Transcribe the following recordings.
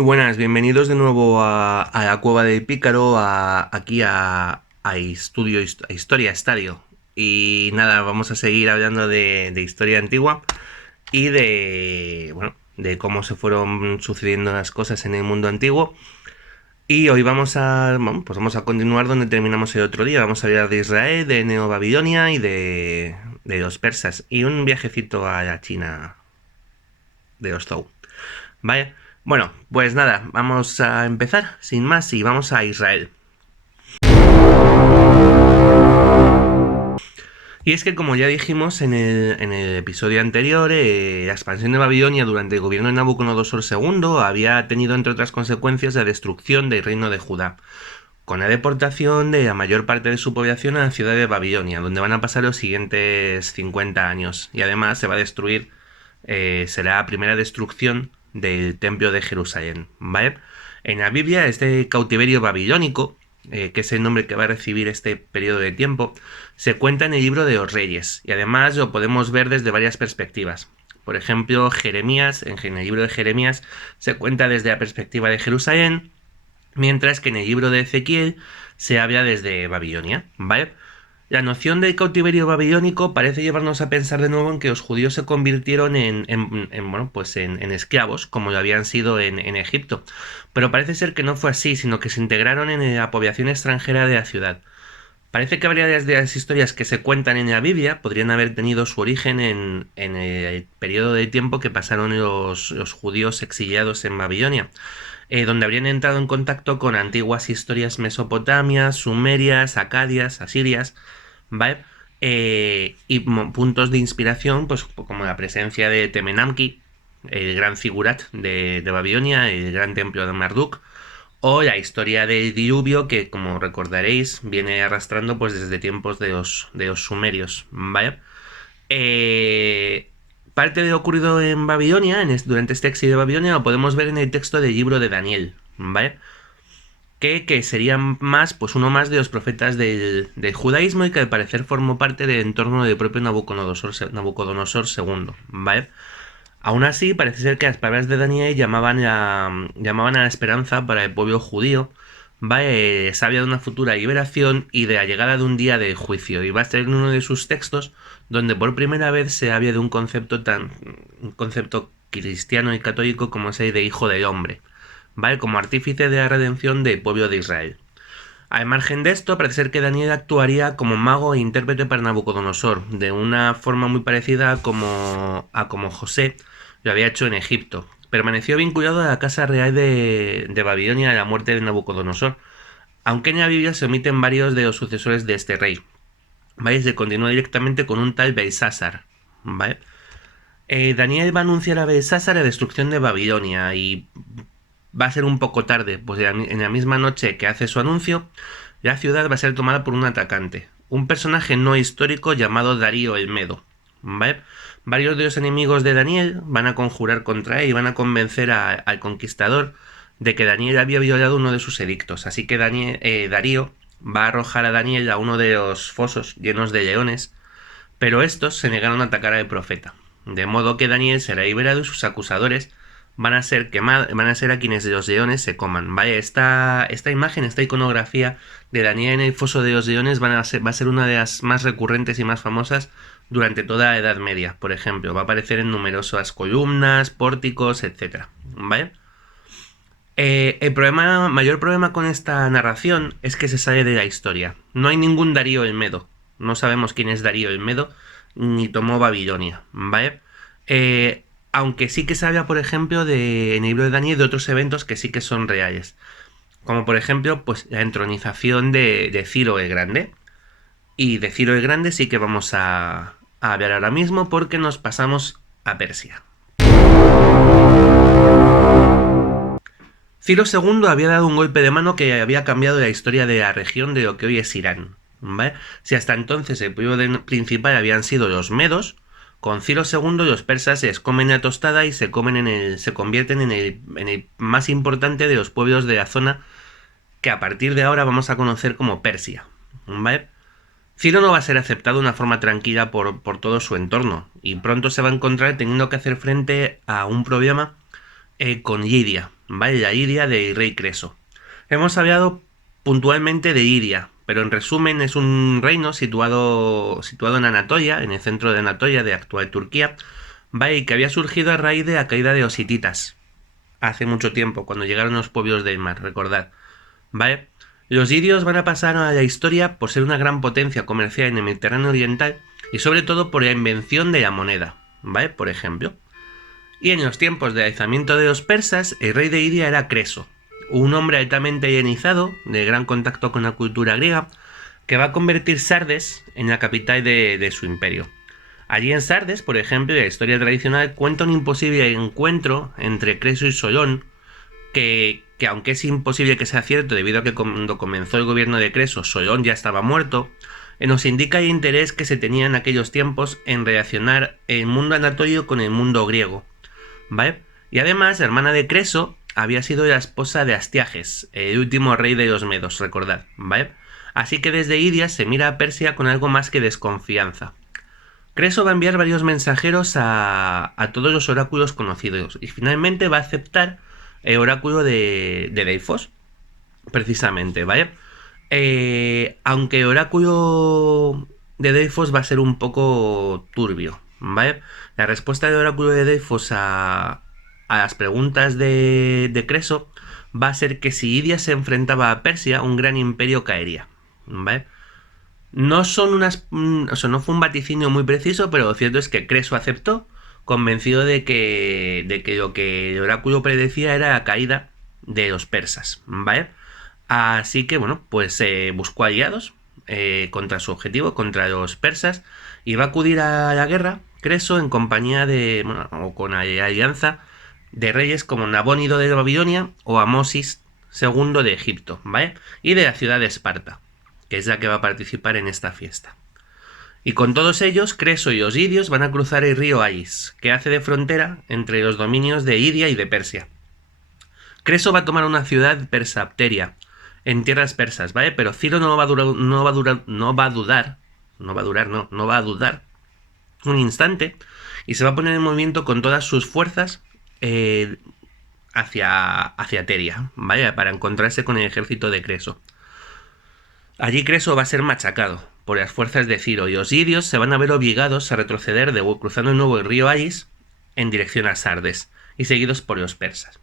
muy buenas, bienvenidos de nuevo a la Cueva del Pícaro, aquí a Historia Estadio. Y nada, vamos a seguir hablando de historia antigua y de cómo se fueron sucediendo las cosas en el mundo antiguo. Y hoy vamos a continuar donde terminamos el otro día. Vamos a hablar de Israel, de Neobabilonia y de los persas. Y un viajecito a la China de los Zhou. Vale, bueno, pues nada, vamos a empezar sin más y vamos a Israel. Y es que, como ya dijimos en el episodio anterior, la expansión de Babilonia durante el gobierno de Nabucodonosor II había tenido, entre otras consecuencias, la destrucción del reino de Judá, con la deportación de la mayor parte de su población a la ciudad de Babilonia, donde van a pasar los siguientes 50 años. Y además se va a destruir, será la primera destrucción del templo de Jerusalén, ¿vale? En la Biblia, este cautiverio babilónico, que es el nombre que va a recibir este periodo de tiempo, se cuenta en el libro de los Reyes, y además lo podemos ver desde varias perspectivas. Por ejemplo, Jeremías, en el libro de Jeremías, se cuenta desde la perspectiva de Jerusalén, mientras que en el libro de Ezequiel se habla desde Babilonia, ¿vale? La noción del cautiverio babilónico parece llevarnos a pensar de nuevo en que los judíos se convirtieron en esclavos, como lo habían sido en Egipto. Pero parece ser que no fue así, sino que se integraron en la población extranjera de la ciudad. Parece que varias de las historias que se cuentan en la Biblia podrían haber tenido su origen en el periodo de tiempo que pasaron los judíos exiliados en Babilonia, donde habrían entrado en contacto con antiguas historias mesopotamias, sumerias, acadias, asirias, ¿vale? Y puntos de inspiración, pues como la presencia de Temenamki, el gran figurat de Babilonia, el gran templo de Marduk, o la historia del diluvio que, como recordaréis, viene arrastrando pues desde tiempos de los sumerios, ¿vale? Parte de lo ocurrido en Babilonia, durante este exilio de Babilonia, lo podemos ver en el texto del libro de Daniel, ¿vale? Que sería más, pues uno más de los profetas del judaísmo y que al parecer formó parte del entorno del propio Nabucodonosor II, ¿vale? Aún así, parece ser que las palabras de Daniel llamaban a la esperanza para el pueblo judío, ¿vale? Se habla de una futura liberación y de la llegada de un día de juicio, y va a ser en uno de sus textos donde por primera vez se habla de un concepto cristiano y católico como es el de hijo del hombre, ¿vale? Como artífice de la redención del pueblo de Israel. Al margen de esto, parece ser que Daniel actuaría como mago e intérprete para Nabucodonosor, de una forma muy parecida a como José lo había hecho en Egipto. Permaneció vinculado a la casa real de Babilonia a la muerte de Nabucodonosor, aunque en la Biblia se omiten varios de los sucesores de este rey. ¿Vale? Se continúa directamente con un tal Belsásar, ¿vale? Daniel va a anunciar a Belsásar la destrucción de Babilonia y va a ser un poco tarde, pues en la misma noche que hace su anuncio, la ciudad va a ser tomada por un atacante, un personaje no histórico llamado Darío el Medo, ¿vale? Varios de los enemigos de Daniel van a conjurar contra él y van a convencer al conquistador de que Daniel había violado uno de sus edictos, así que Darío va a arrojar a Daniel a uno de los fosos llenos de leones, pero estos se negaron a atacar al profeta, de modo que Daniel será liberado y sus acusadores van a ser a quienes de los leones se coman, ¿vale? Esta imagen, esta iconografía de Daniel en el foso de los leones va a ser una de las más recurrentes y más famosas durante toda la Edad Media, por ejemplo. Va a aparecer en numerosas columnas, pórticos, etc. ¿Vale? El mayor problema con esta narración es que se sale de la historia. No hay ningún Darío el Medo. No sabemos quién es Darío el Medo, ni tomó Babilonia, ¿vale? Aunque sí que se habla, por ejemplo, en el libro de Daniel de otros eventos que sí que son reales. Como por ejemplo, pues la entronización de Ciro el Grande. Y de Ciro el Grande sí que vamos a hablar ahora mismo porque nos pasamos a Persia. Ciro II había dado un golpe de mano que había cambiado la historia de la región de lo que hoy es Irán, ¿vale? Si hasta entonces el pueblo principal habían sido los medos, con Ciro II los persas se comen la tostada y se convierten en el más importante de los pueblos de la zona que a partir de ahora vamos a conocer como Persia, ¿vale? Ciro no va a ser aceptado de una forma tranquila por todo su entorno y pronto se va a encontrar teniendo que hacer frente a un problema con Lidia, ¿vale? La Iria del rey Creso. Hemos hablado puntualmente de Iria, pero en resumen es un reino situado en Anatolia, en el centro de Anatolia, de actual Turquía, ¿vale? Y que había surgido a raíz de la caída de los hititas, hace mucho tiempo, cuando llegaron los pueblos del mar, recordad, ¿vale? Los irios van a pasar a la historia por ser una gran potencia comercial en el Mediterráneo oriental y sobre todo por la invención de la moneda, ¿vale? Por ejemplo. Y en los tiempos de alzamiento de los persas, el rey de Iria era Creso, un hombre altamente helenizado, de gran contacto con la cultura griega, que va a convertir Sardes en la capital de su imperio. Allí en Sardes, por ejemplo, la historia tradicional cuenta un imposible encuentro entre Creso y Solón, que aunque es imposible que sea cierto debido a que cuando comenzó el gobierno de Creso, Solón ya estaba muerto, nos indica el interés que se tenía en aquellos tiempos en relacionar el mundo anatolio con el mundo griego, ¿vale? Y además, la hermana de Creso había sido la esposa de Astiages, el último rey de los medos, recordad, ¿vale? Así que desde Iria se mira a Persia con algo más que desconfianza. Creso va a enviar varios mensajeros a todos los oráculos conocidos y finalmente va a aceptar el oráculo de Delfos, precisamente, ¿vale? Aunque el oráculo de Delfos va a ser un poco turbio, ¿vale? La respuesta del oráculo de Delfos a las preguntas de Creso va a ser que si Iria se enfrentaba a Persia, un gran imperio caería, ¿vale? No son o sea, no fue un vaticinio muy preciso, pero lo cierto es que Creso aceptó, convencido de que lo que el oráculo predecía era la caída de los persas, ¿vale? Así que, bueno, pues buscó aliados contra su objetivo, contra los persas, y va a acudir a la guerra, Creso, en compañía de, bueno, o con la alianza de reyes como Nabónido de Babilonia o Amosis II de Egipto, ¿vale? Y de la ciudad de Esparta, que es la que va a participar en esta fiesta. Y con todos ellos, Creso y los irios van a cruzar el río Ais, que hace de frontera entre los dominios de Iria y de Persia. Creso va a tomar una ciudad persa, Pteria, en tierras persas, ¿vale? Pero Ciro no va a dudar un instante y se va a poner en movimiento con todas sus fuerzas hacia Teria, ¿vale? Para encontrarse con el ejército de Creso. Allí Creso va a ser machacado por las fuerzas de Ciro y los irios se van a ver obligados a retroceder cruzando de nuevo el río Ais en dirección a Sardes y seguidos por los persas.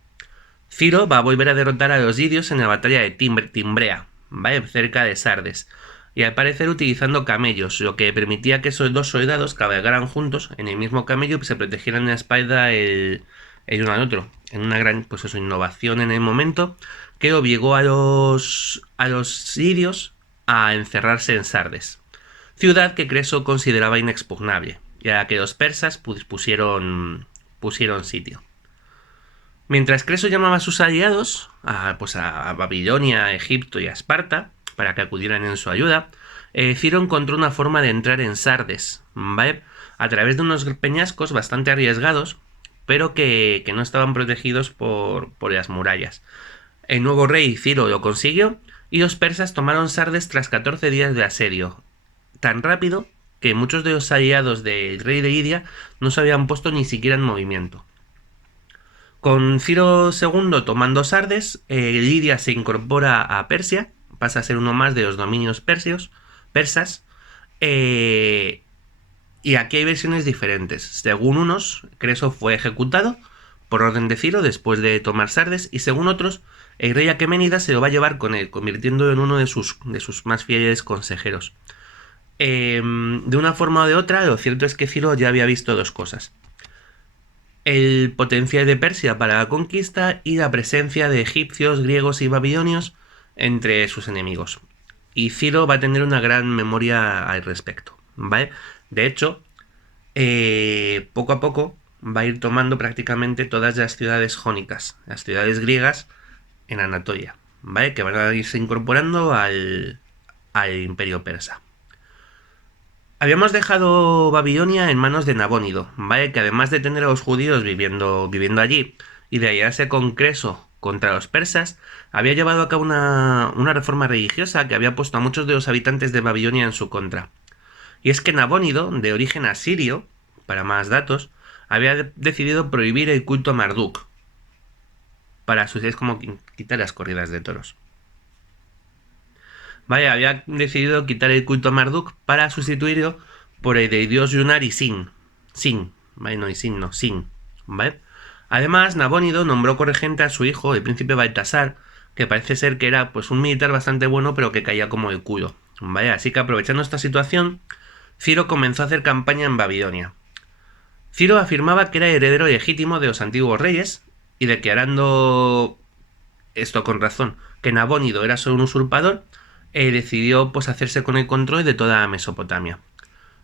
Ciro va a volver a derrotar a los irios en la batalla de Timbrea, ¿vale? Cerca de Sardes, y al parecer utilizando camellos, lo que permitía que esos dos soldados cabalgaran juntos en el mismo camello y se protegieran en la espalda el uno al otro, en una gran innovación en el momento que obligó a los sirios a encerrarse en Sardes, ciudad que Creso consideraba inexpugnable, y a la que los persas pusieron sitio. Mientras Creso llamaba a sus aliados, a Babilonia, a Egipto y a Esparta, para que acudieran en su ayuda, Ciro encontró una forma de entrar en Sardes, ¿vale? A través de unos peñascos bastante arriesgados, pero que no estaban protegidos por las murallas. El nuevo rey Ciro lo consiguió y los persas tomaron Sardes tras 14 días de asedio, tan rápido que muchos de los aliados del rey de Iria no se habían puesto ni siquiera en movimiento. Con Ciro II tomando Sardes, Iria se incorpora a Persia, pasa a ser uno más de los dominios persas, y aquí hay versiones diferentes. Según unos, Creso fue ejecutado por orden de Ciro después de tomar Sardes, y según otros, el rey Aqueménidas se lo va a llevar con él, convirtiéndolo en uno de sus más fieles consejeros. De una forma o de otra, lo cierto es que Ciro ya había visto dos cosas: el potencial de Persia para la conquista y la presencia de egipcios, griegos y babilonios entre sus enemigos. Y Ciro va a tener una gran memoria al respecto, ¿vale? De hecho, poco a poco va a ir tomando prácticamente todas las ciudades jónicas, las ciudades griegas en Anatolia, ¿vale? Que van a irse incorporando al imperio persa. Habíamos dejado Babilonia en manos de Nabónido, ¿vale? Que además de tener a los judíos viviendo allí y de aliarse con Creso contra los persas, había llevado a cabo una reforma religiosa que había puesto a muchos de los habitantes de Babilonia en su contra. Y es que Nabónido, de origen asirio, para más datos, había decidido prohibir el culto a Marduk. es como quitar las corridas de toros. Vale, había decidido quitar el culto a Marduk para sustituirlo por el de dios Lunar y Sin. Sin, ¿vale? No, y Sin, no, Sin, ¿vale? Además, Nabónido nombró corregente a su hijo, el príncipe Baltasar, que parece ser que era pues un militar bastante bueno, pero que caía como el culo, ¿vale? Así que aprovechando esta situación, Ciro comenzó a hacer campaña en Babilonia. Ciro afirmaba que era heredero legítimo de los antiguos reyes y declarando esto con razón, que Nabónido era solo un usurpador, decidió pues hacerse con el control de toda Mesopotamia.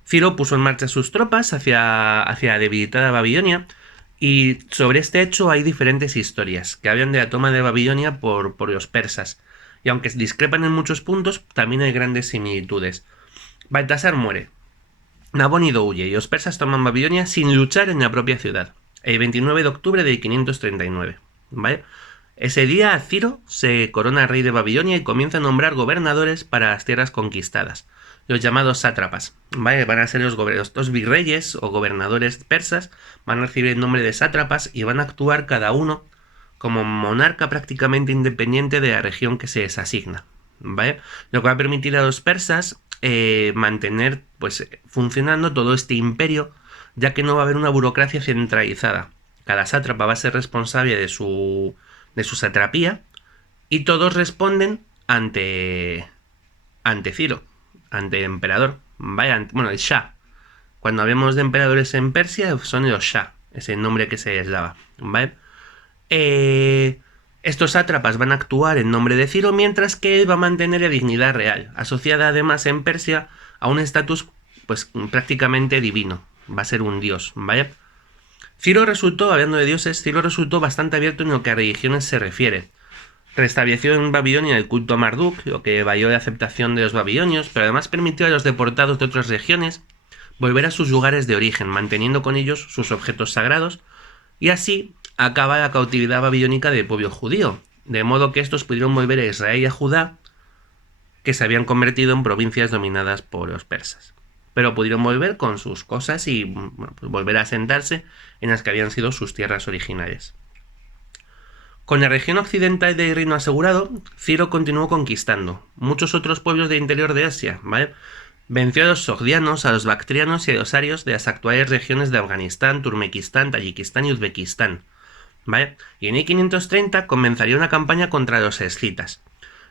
Ciro puso en marcha sus tropas hacia la debilitada Babilonia, y sobre este hecho hay diferentes historias que hablan de la toma de Babilonia por los persas, y aunque discrepan en muchos puntos, también hay grandes similitudes. Baltasar muere, Nabónido huye y los persas toman Babilonia sin luchar en la propia ciudad, el 29 de octubre de 539, ¿vale? Ese día Ciro se corona rey de Babilonia y comienza a nombrar gobernadores para las tierras conquistadas, los llamados sátrapas, ¿vale? Van a ser los virreyes o gobernadores persas, van a recibir el nombre de sátrapas y van a actuar cada uno como monarca prácticamente independiente de la región que se les asigna, ¿vale? Lo que va a permitir a los persas mantener pues funcionando todo este imperio, ya que no va a haber una burocracia centralizada. Cada sátrapa va a ser responsable de su satrapía y todos responden ante Ciro, ante el emperador, ¿vale? Bueno, el Shah. Cuando hablemos de emperadores en Persia son los Shah, es el nombre que se les daba, ¿vale? Estos sátrapas van a actuar en nombre de Ciro, mientras que él va a mantener la dignidad real, asociada además en Persia a un estatus pues prácticamente divino, va a ser un dios, ¿vale? Ciro resultó, hablando de dioses, Ciro resultó bastante abierto en lo que a religiones se refiere. Restableció en Babilonia el culto a Marduk, lo que valió de aceptación de los babilonios, pero además permitió a los deportados de otras regiones volver a sus lugares de origen, manteniendo con ellos sus objetos sagrados, y así acaba la cautividad babilónica del pueblo judío, de modo que estos pudieron volver a Israel y a Judá, que se habían convertido en provincias dominadas por los persas. Pero pudieron volver con sus cosas y bueno, pues volver a asentarse en las que habían sido sus tierras originales. Con la región occidental del reino asegurado, Ciro continuó conquistando muchos otros pueblos del interior de Asia, ¿vale? Venció a los sogdianos, a los bactrianos y a los arios de las actuales regiones de Afganistán, Turmequistán, Tayikistán y Uzbekistán, ¿vale? Y en 1530 comenzaría una campaña contra los escitas.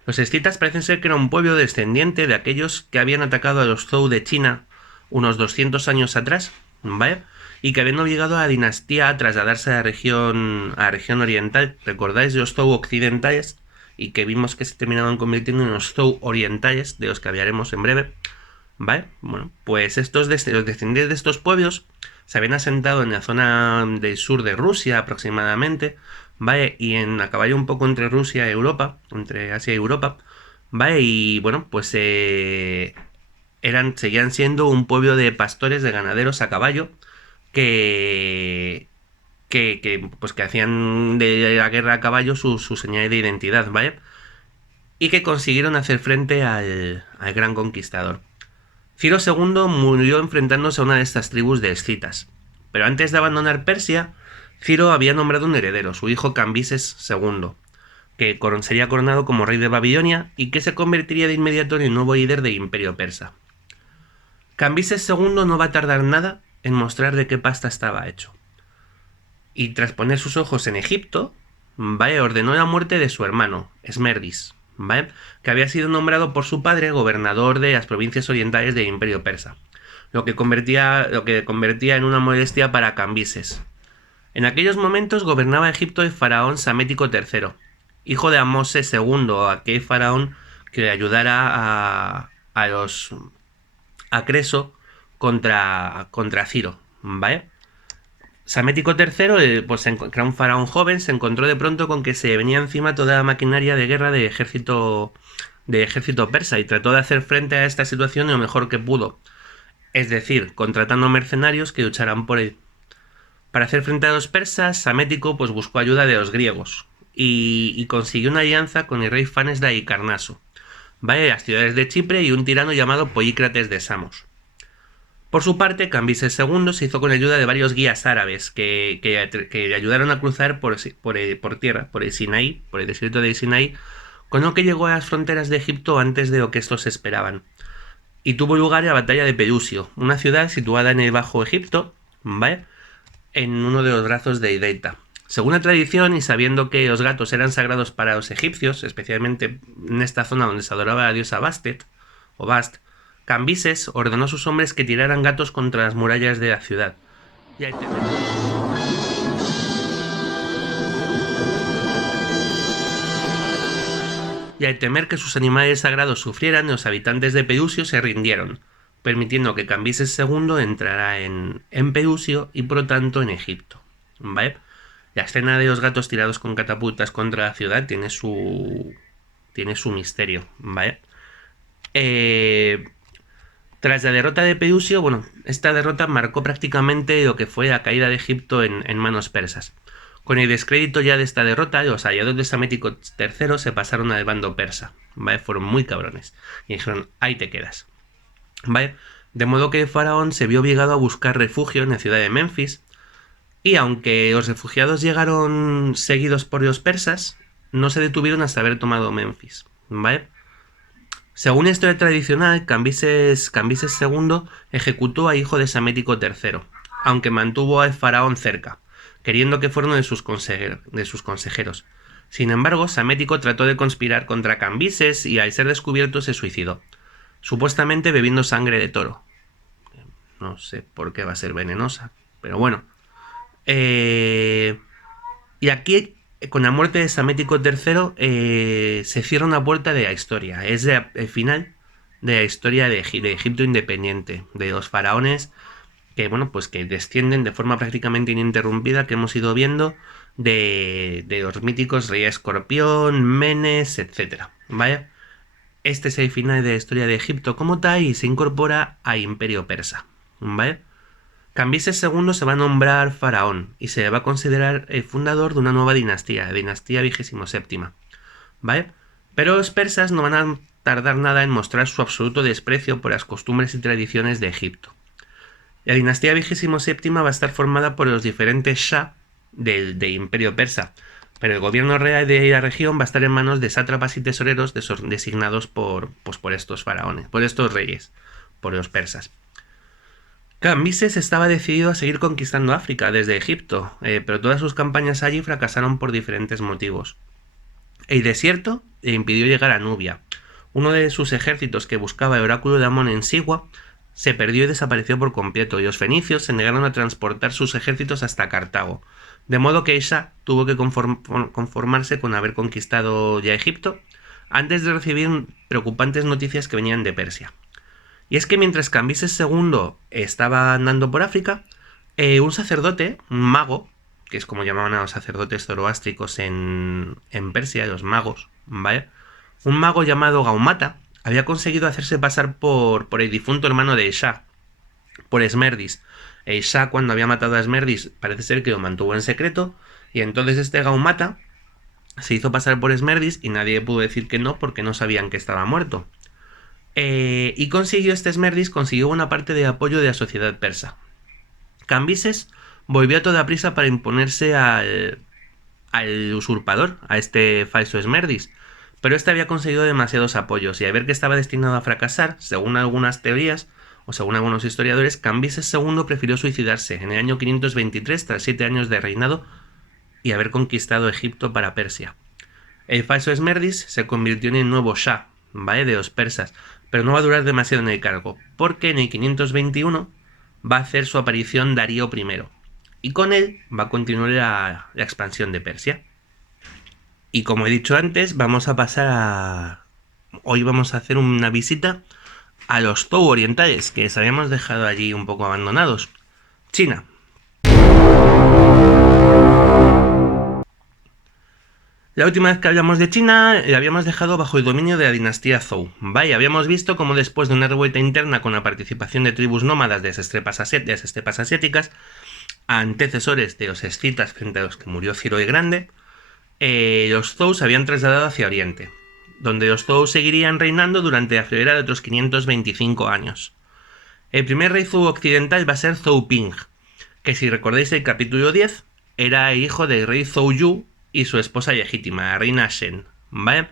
Los escitas parecen ser que era un pueblo descendiente de aquellos que habían atacado a los Zhou de China unos 200 años atrás, ¿vale? Y que habían obligado a la dinastía a trasladarse a la región oriental. ¿Recordáis los Zhou occidentales? Y que vimos que se terminaban convirtiendo en los Zhou orientales, de los que hablaremos en breve, ¿vale? Bueno, pues los descendientes de estos pueblos se habían asentado en la zona del sur de Rusia aproximadamente, ¿vale? Y a caballo un poco entre Rusia y Europa, entre Asia y Europa, ¿vale? Y bueno, pues seguían siendo un pueblo de pastores, de ganaderos a caballo, que hacían de la guerra a caballo su señal de identidad, ¿vale? Y que consiguieron hacer frente al gran conquistador. Ciro II murió enfrentándose a una de estas tribus de escitas, pero antes de abandonar Persia, Ciro había nombrado un heredero, su hijo Cambises II, que sería coronado como rey de Babilonia y que se convertiría de inmediato en el nuevo líder del imperio persa. Cambises II no va a tardar nada en mostrar de qué pasta estaba hecho. Y tras poner sus ojos en Egipto, ¿vale?, ordenó la muerte de su hermano, Esmerdis, ¿vale?, que había sido nombrado por su padre gobernador de las provincias orientales del imperio persa, lo que convertía en una molestia para Cambises. En aquellos momentos gobernaba Egipto el faraón Psamético III, hijo de Amoses II, aquel faraón que ayudara a Creso contra Ciro, ¿vale? Psamético III, pues era un faraón joven, se encontró de pronto con que se venía encima toda la maquinaria de guerra del ejército persa y trató de hacer frente a esta situación lo mejor que pudo, es decir, contratando mercenarios que lucharan por él. Para hacer frente a los persas, Psamético pues buscó ayuda de los griegos y consiguió una alianza con el rey Fanes de Halicarnaso, ¿vale?, las ciudades de Chipre y un tirano llamado Polícrates de Samos. Por su parte, Cambises II se hizo con ayuda de varios guías árabes que le ayudaron a cruzar por tierra, por el Sinaí, por el desierto de Sinaí, con lo que llegó a las fronteras de Egipto antes de lo que estos esperaban. Y tuvo lugar la batalla de Pelusio, una ciudad situada en el Bajo Egipto, ¿vale?, en uno de los brazos de Ideita. Según la tradición, y sabiendo que los gatos eran sagrados para los egipcios, especialmente en esta zona donde se adoraba a la diosa Bastet, o Bast, Cambises ordenó a sus hombres que tiraran gatos contra las murallas de la ciudad. Y al temer que sus animales sagrados sufrieran, los habitantes de Pelusio se rindieron, permitiendo que Cambises II entrara en Pelusio y por lo tanto en Egipto. ¿Vale? La escena de los gatos tirados con catapultas contra la ciudad tiene su misterio, ¿vale? Tras la derrota de Pelusio, bueno, esta derrota marcó prácticamente lo que fue la caída de Egipto en manos persas. Con el descrédito ya de esta derrota, los aliados de Psamético III se pasaron al bando persa, ¿vale? Fueron muy cabrones y dijeron, ahí te quedas, ¿vale? De modo que el faraón se vio obligado a buscar refugio en la ciudad de Menfis, y aunque los refugiados llegaron seguidos por los persas, no se detuvieron hasta haber tomado Menfis, ¿vale? Según la historia tradicional, Cambises II ejecutó a hijo de Psamético III, aunque mantuvo al faraón cerca, queriendo que fuera uno de sus consejeros. Sin embargo, Psamético trató de conspirar contra Cambises y al ser descubierto se suicidó, supuestamente bebiendo sangre de toro. No sé por qué va a ser venenosa, pero bueno. Y aquí, con la muerte de Psamético III, se cierra una puerta de la historia. Es el final de la historia de Egipto independiente, de los faraones que, bueno, pues que descienden de forma prácticamente ininterrumpida, que hemos ido viendo, de los míticos rey Escorpión, Menes, etc. ¿Vale? Este es el final de la historia de Egipto como tal y se incorpora al Imperio Persa. ¿Vale? Cambises II se va a nombrar faraón y se le va a considerar el fundador de una nueva dinastía, la dinastía XXVII, ¿vale? Pero los persas no van a tardar nada en mostrar su absoluto desprecio por las costumbres y tradiciones de Egipto. La dinastía XXVII va a estar formada por los diferentes Shah del Imperio Persa, pero el gobierno real de la región va a estar en manos de sátrapas y tesoreros designados por estos faraones, por estos reyes, por los persas. Cambises estaba decidido a seguir conquistando África desde Egipto, pero todas sus campañas allí fracasaron por diferentes motivos. El desierto le impidió llegar a Nubia. Uno de sus ejércitos que buscaba el oráculo de Amón en Sigua se perdió y desapareció por completo, y los fenicios se negaron a transportar sus ejércitos hasta Cartago, de modo que Shah tuvo que conformarse con haber conquistado ya Egipto antes de recibir preocupantes noticias que venían de Persia. Y es que mientras Cambises II estaba andando por África, un sacerdote, un mago, que es como llamaban a los sacerdotes zoroástricos en Persia, los magos, ¿vale? Un mago llamado Gaumata había conseguido hacerse pasar por el difunto hermano de Shah, por Esmerdis. Shah, cuando había matado a Esmerdis, parece ser que lo mantuvo en secreto, y entonces este Gaumata se hizo pasar por Esmerdis y nadie pudo decir que no porque no sabían que estaba muerto. Y Esmerdis consiguió una parte de apoyo de la sociedad persa. Cambises volvió a toda prisa para imponerse al usurpador, a este falso Esmerdis, pero este había conseguido demasiados apoyos y al ver que estaba destinado a fracasar, según algunas teorías o según algunos historiadores, Cambises II prefirió suicidarse en el año 523 tras 7 años de reinado y haber conquistado Egipto para Persia. El falso Esmerdis se convirtió en el nuevo Shah, ¿vale?, de los persas, pero no va a durar demasiado en el cargo, porque en el 521 va a hacer su aparición Darío I, y con él va a continuar la expansión de Persia. Y como he dicho antes, hoy vamos a hacer una visita a los Zhou orientales, que les habíamos dejado allí un poco abandonados. China. La última vez que hablamos de China, la habíamos dejado bajo el dominio de la dinastía Zhou. Vaya, habíamos visto cómo después de una revuelta interna con la participación de tribus nómadas de las estepas asiáticas, antecesores de los escitas frente a los que murió Ciro el Grande, los Zhou se habían trasladado hacia Oriente, donde los Zhou seguirían reinando durante la friolera de otros 525 años. El primer rey Zhou occidental va a ser Zhou Ping, que si recordáis el capítulo 10, era hijo del rey Zhou Yu y su esposa legítima, la reina Shen, ¿vale?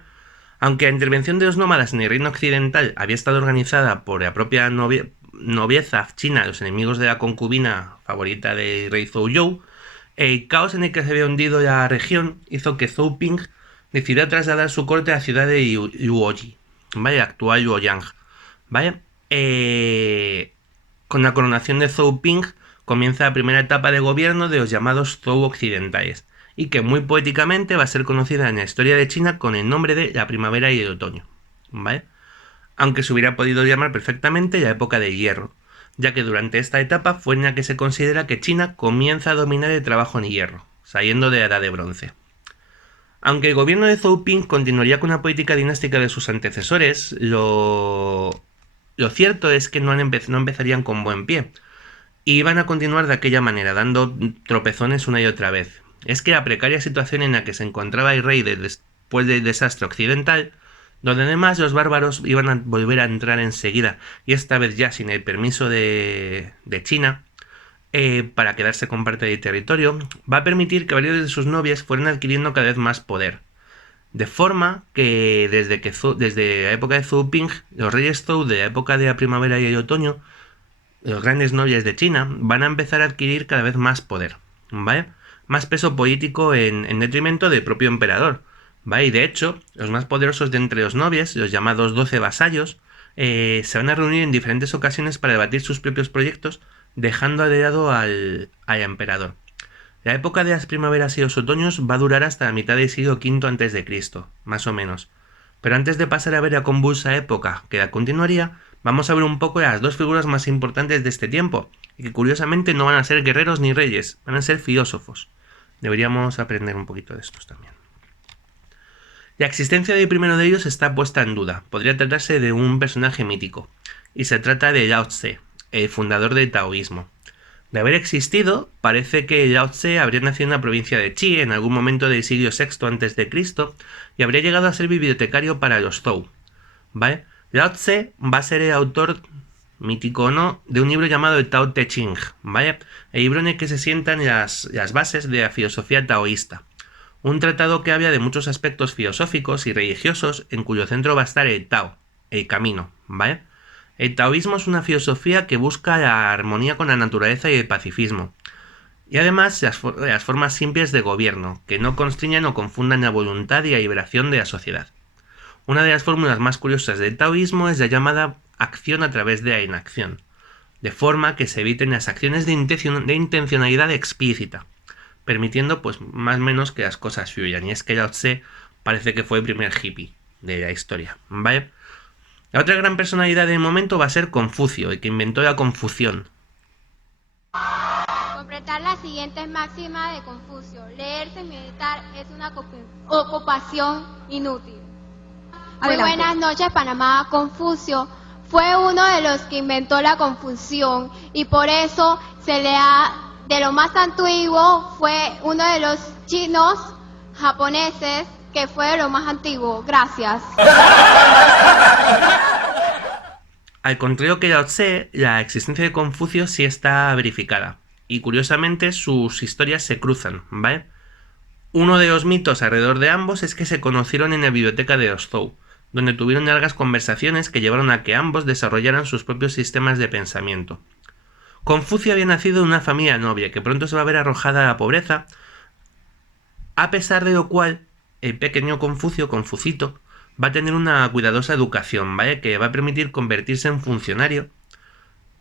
Aunque la intervención de los nómadas en el reino occidental había estado organizada por la propia nobleza china, los enemigos de la concubina favorita del rey Zhou Yu, el caos en el que se había hundido la región hizo que Zhou Ping decidió trasladar su corte a la ciudad de Luoyi, ¿vale? Actual Luoyang, ¿vale? Con la coronación de Zhou Ping comienza la primera etapa de gobierno de los llamados Zhou occidentales, y que muy poéticamente va a ser conocida en la historia de China con el nombre de la primavera y el otoño, ¿vale? Aunque se hubiera podido llamar perfectamente la época del hierro, ya que durante esta etapa fue en la que se considera que China comienza a dominar el trabajo en hierro, saliendo de la edad de bronce. Aunque el gobierno de Zhou Ping continuaría con la política dinástica de sus antecesores, lo cierto es que no empezarían con buen pie, y iban a continuar de aquella manera, dando tropezones una y otra vez. Es que la precaria situación en la que se encontraba el rey después del desastre occidental, donde además los bárbaros iban a volver a entrar enseguida, y esta vez ya sin el permiso de China, para quedarse con parte del territorio, va a permitir que varios de sus novias fueran adquiriendo cada vez más poder. De forma que desde la época de Zhou Ping, los reyes Zhou de la época de la primavera y el otoño, los grandes nobles de China, van a empezar a adquirir cada vez más poder, ¿vale? Más peso político en detrimento del propio emperador, ¿vale? Y de hecho, los más poderosos de entre los nobles, los llamados 12 vasallos, se van a reunir en diferentes ocasiones para debatir sus propios proyectos, dejando de lado al emperador. La época de las primaveras y los otoños va a durar hasta la mitad del siglo V a.C., más o menos. Pero antes de pasar a ver la convulsa época que la continuaría, vamos a ver un poco las dos figuras más importantes de este tiempo, y que curiosamente no van a ser guerreros ni reyes, van a ser filósofos. Deberíamos aprender un poquito de estos también. La existencia del primero de ellos está puesta en duda. Podría tratarse de un personaje mítico, y se trata de Lao Tse, el fundador del taoísmo. De haber existido, parece que Lao Tse habría nacido en la provincia de Qi en algún momento del siglo VI a.C. y habría llegado a ser bibliotecario para los Zhou, ¿vale? Lao Tse va a ser el autor, mítico o no, de un libro llamado el Tao Te Ching, ¿vale? El libro en el que se sientan las bases de la filosofía taoísta. Un tratado que habla de muchos aspectos filosóficos y religiosos en cuyo centro va a estar el Tao, el camino, ¿vale? El taoísmo es una filosofía que busca la armonía con la naturaleza y el pacifismo, y además las formas simples de gobierno, que no constriñan o confundan la voluntad y la liberación de la sociedad. Una de las fórmulas más curiosas del taoísmo es la llamada acción a través de la inacción, de forma que se eviten las acciones de intencionalidad explícita, permitiendo pues más o menos que las cosas fluyan. Y es que Lao Tse parece que fue el primer hippie de la historia, ¿vale? La otra gran personalidad del momento va a ser Confucio, el que inventó la Confución. Completar las siguientes máximas de Confucio. Leer y meditar es una ocupación inútil. Adelante. Muy buenas noches, Panamá. Confucio fue uno de los que inventó la confusión y por eso de lo más antiguo, fue uno de los chinos japoneses que fue de lo más antiguo. Gracias. Al contrario que Lao Tse, la existencia de Confucio sí está verificada, y curiosamente sus historias se cruzan, ¿vale? Uno de los mitos alrededor de ambos es que se conocieron en la biblioteca de los Zhou, donde tuvieron largas conversaciones que llevaron a que ambos desarrollaran sus propios sistemas de pensamiento. Confucio había nacido en una familia noble que pronto se va a ver arrojada a la pobreza, a pesar de lo cual el pequeño Confucito, va a tener una cuidadosa educación, ¿vale? Que va a permitir convertirse en funcionario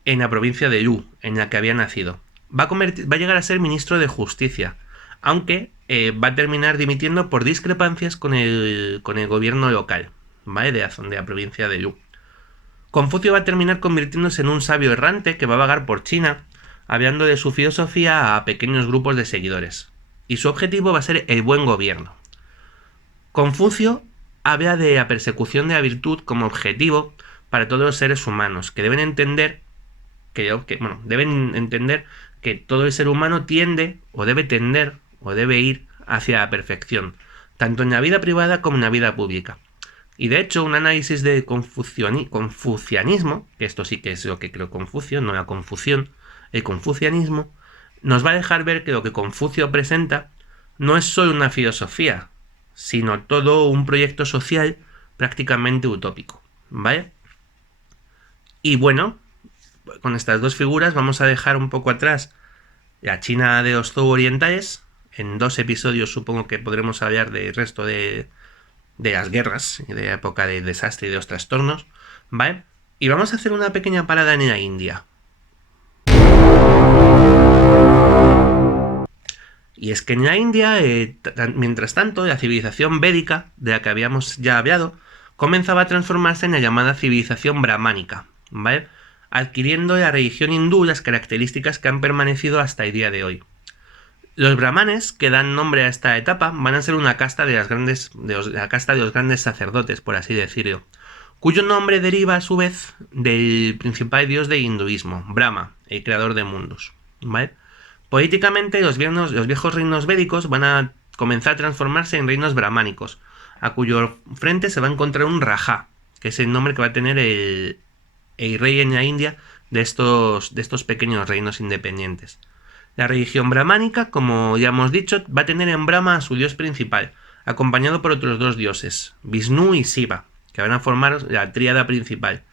en la provincia de Lu, en la que había nacido. Va a llegar a ser ministro de Justicia, aunque va a terminar dimitiendo por discrepancias con el gobierno local, ¿vale? De la provincia de Lu. Confucio va a terminar convirtiéndose en un sabio errante que va a vagar por China, hablando de su filosofía a pequeños grupos de seguidores. Y su objetivo va a ser el buen gobierno. Confucio habla de la persecución de la virtud como objetivo para todos los seres humanos, que deben entender que todo el ser humano tiende, o debe tender, o debe ir hacia la perfección, tanto en la vida privada como en la vida pública. Y de hecho, un análisis de confucianismo, que esto sí que es lo que creo Confucio, no la confusión, el confucianismo, nos va a dejar ver que lo que Confucio presenta no es solo una filosofía, sino todo un proyecto social prácticamente utópico, ¿vale? Y bueno, con estas dos figuras vamos a dejar un poco atrás la China de los Zhou orientales. En 2 episodios supongo que podremos hablar del resto de las guerras, de la época del desastre y de los trastornos, ¿vale? Y vamos a hacer una pequeña parada en la India. Y es que en la India, mientras tanto, la civilización védica, de la que habíamos ya hablado, comenzaba a transformarse en la llamada civilización brahmánica, ¿vale? Adquiriendo la religión hindú las características que han permanecido hasta el día de hoy. Los brahmanes, que dan nombre a esta etapa, van a ser una casta de la casta de los grandes sacerdotes, por así decirlo, cuyo nombre deriva a su vez del principal dios del hinduismo, Brahma, el creador de mundos, ¿vale? Políticamente, los viejos reinos védicos van a comenzar a transformarse en reinos brahmánicos, a cuyo frente se va a encontrar un Raja, que es el nombre que va a tener el rey en la India de estos pequeños reinos independientes. La religión brahmánica, como ya hemos dicho, va a tener en Brahma a su dios principal, acompañado por otros 2 dioses, Vishnu y Shiva, que van a formar la tríada principal.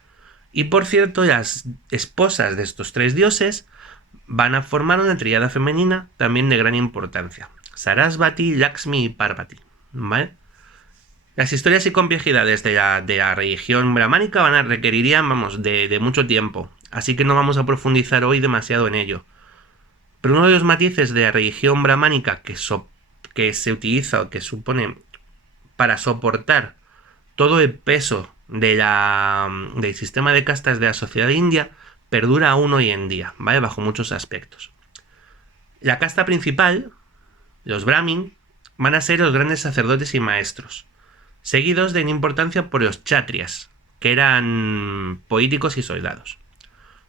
Y por cierto, las esposas de estos 3 dioses van a formar una tríada femenina también de gran importancia, Sarasvati, Lakshmi y Parvati, ¿vale? Las historias y complejidades de la religión brahmánica requerirían, de mucho tiempo, así que no vamos a profundizar hoy demasiado en ello. Pero uno de los matices de la religión brahmánica que se utiliza o que supone para soportar todo el peso del sistema de castas de la sociedad india perdura aún hoy en día, ¿vale? Bajo muchos aspectos. La casta principal, los brahmin, van a ser los grandes sacerdotes y maestros, seguidos de importancia por los kshatriyas, que eran políticos y soldados.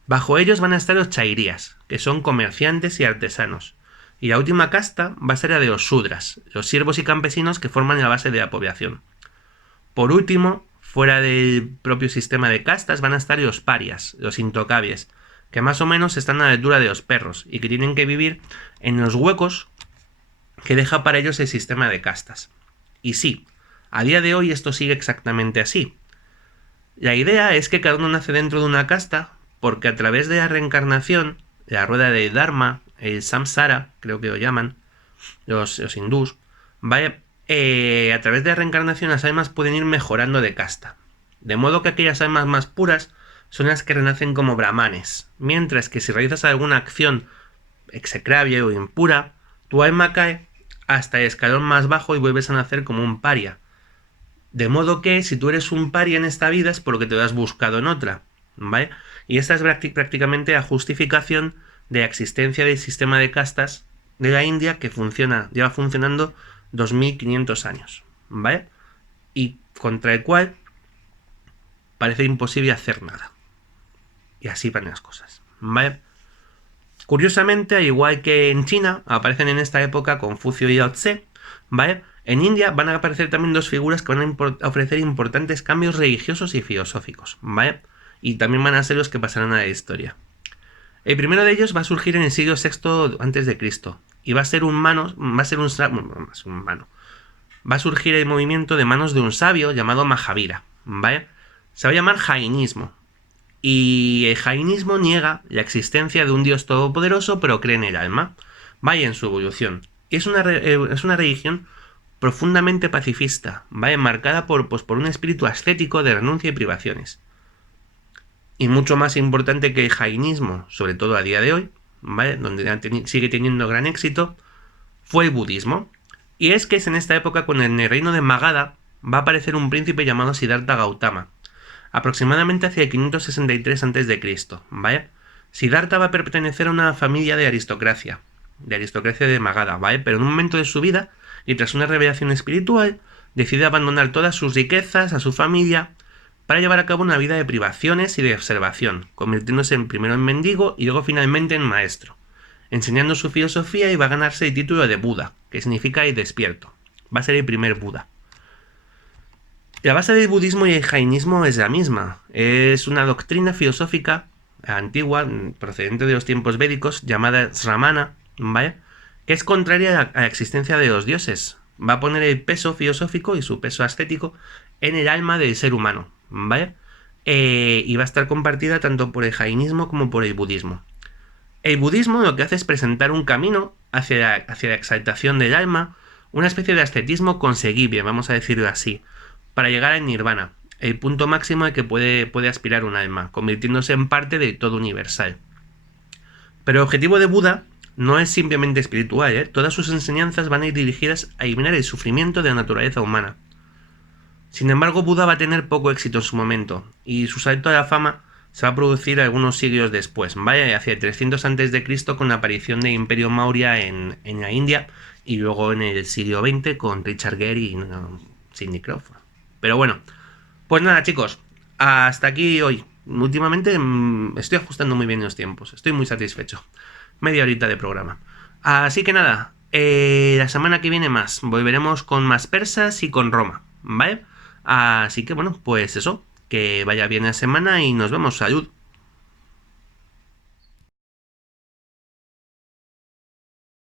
Bajo ellos van a estar los chairías, que son comerciantes y artesanos. Y la última casta va a ser la de los sudras, los siervos y campesinos que forman la base de la población. Por último, fuera del propio sistema de castas van a estar los parias, los intocables, que más o menos están a la altura de los perros y que tienen que vivir en los huecos que deja para ellos el sistema de castas. Y sí, a día de hoy esto sigue exactamente así. La idea es que cada uno nace dentro de una casta porque a través de la reencarnación, la rueda de Dharma, el samsara, creo que lo llaman los hindús, ¿vale? A través de la reencarnación las almas pueden ir mejorando de casta. De modo que aquellas almas más puras son las que renacen como brahmanes, mientras que si realizas alguna acción execrable o impura, tu alma cae hasta el escalón más bajo y vuelves a nacer como un paria. De modo que si tú eres un paria en esta vida es porque te lo has buscado en otra, ¿vale? Y esta es prácticamente la justificación de la existencia del sistema de castas de la India que lleva funcionando 2500 años, ¿vale? Y contra el cual parece imposible hacer nada. Y así van las cosas, ¿vale? Curiosamente, al igual que en China, aparecen en esta época Confucio y Lao Tse, ¿vale? En India van a aparecer también 2 figuras que van a ofrecer importantes cambios religiosos y filosóficos, ¿vale? Y también van a ser los que pasarán a la historia. El primero de ellos va a surgir en el siglo VI a.C. y va a surgir el movimiento de manos de un sabio llamado Mahavira, ¿vale? Se va a llamar jainismo. Y el jainismo niega la existencia de un dios todopoderoso, pero cree en el alma, ¿vale? En su evolución. Y es una religión profundamente pacifista, ¿vale? Marcada por un espíritu ascético de renuncia y privaciones. Y mucho más importante que el jainismo, sobre todo a día de hoy, ¿vale? Donde sigue teniendo gran éxito, fue el budismo. Y es que es en esta época cuando en el reino de Magadha va a aparecer un príncipe llamado Siddhartha Gautama, aproximadamente hacia el 563 a.C., ¿vale? Siddhartha va a pertenecer a una familia de aristocracia de Magadha, ¿vale? Pero en un momento de su vida, y tras una revelación espiritual, decide abandonar todas sus riquezas, a su familia, para llevar a cabo una vida de privaciones y de observación, convirtiéndose primero en mendigo y luego finalmente en maestro, enseñando su filosofía y va a ganarse el título de Buda, que significa el despierto. Va a ser el primer Buda. La base del budismo y el jainismo es la misma. Es una doctrina filosófica antigua, procedente de los tiempos védicos, llamada Sramana, ¿vale? Que es contraria a la existencia de los dioses. Va a poner el peso filosófico y su peso ascético en el alma del ser humano, ¿vale? Y va a estar compartida tanto por el jainismo como por el budismo. El budismo lo que hace es presentar un camino hacia la exaltación del alma, una especie de ascetismo conseguible, vamos a decirlo así, para llegar al nirvana, el punto máximo al que puede aspirar un alma, convirtiéndose en parte del todo universal. Pero el objetivo de Buda no es simplemente espiritual, ¿eh? Todas sus enseñanzas van a ir dirigidas a eliminar el sufrimiento de la naturaleza humana. Sin embargo, Buda va a tener poco éxito en su momento, y su salto a la fama se va a producir algunos siglos después, ¿vale? Hacia el 300 a.C. con la aparición del Imperio Maurya en la India, y luego en el siglo XX con Richard Gere y Cindy Crawford. Pero bueno, pues nada, chicos, hasta aquí hoy. Últimamente estoy ajustando muy bien los tiempos, estoy muy satisfecho. Media horita de programa. Así que nada, la semana que viene más. Volveremos con más persas y con Roma, ¿vale? Así que bueno, pues eso, que vaya bien la semana y nos vemos. Salud.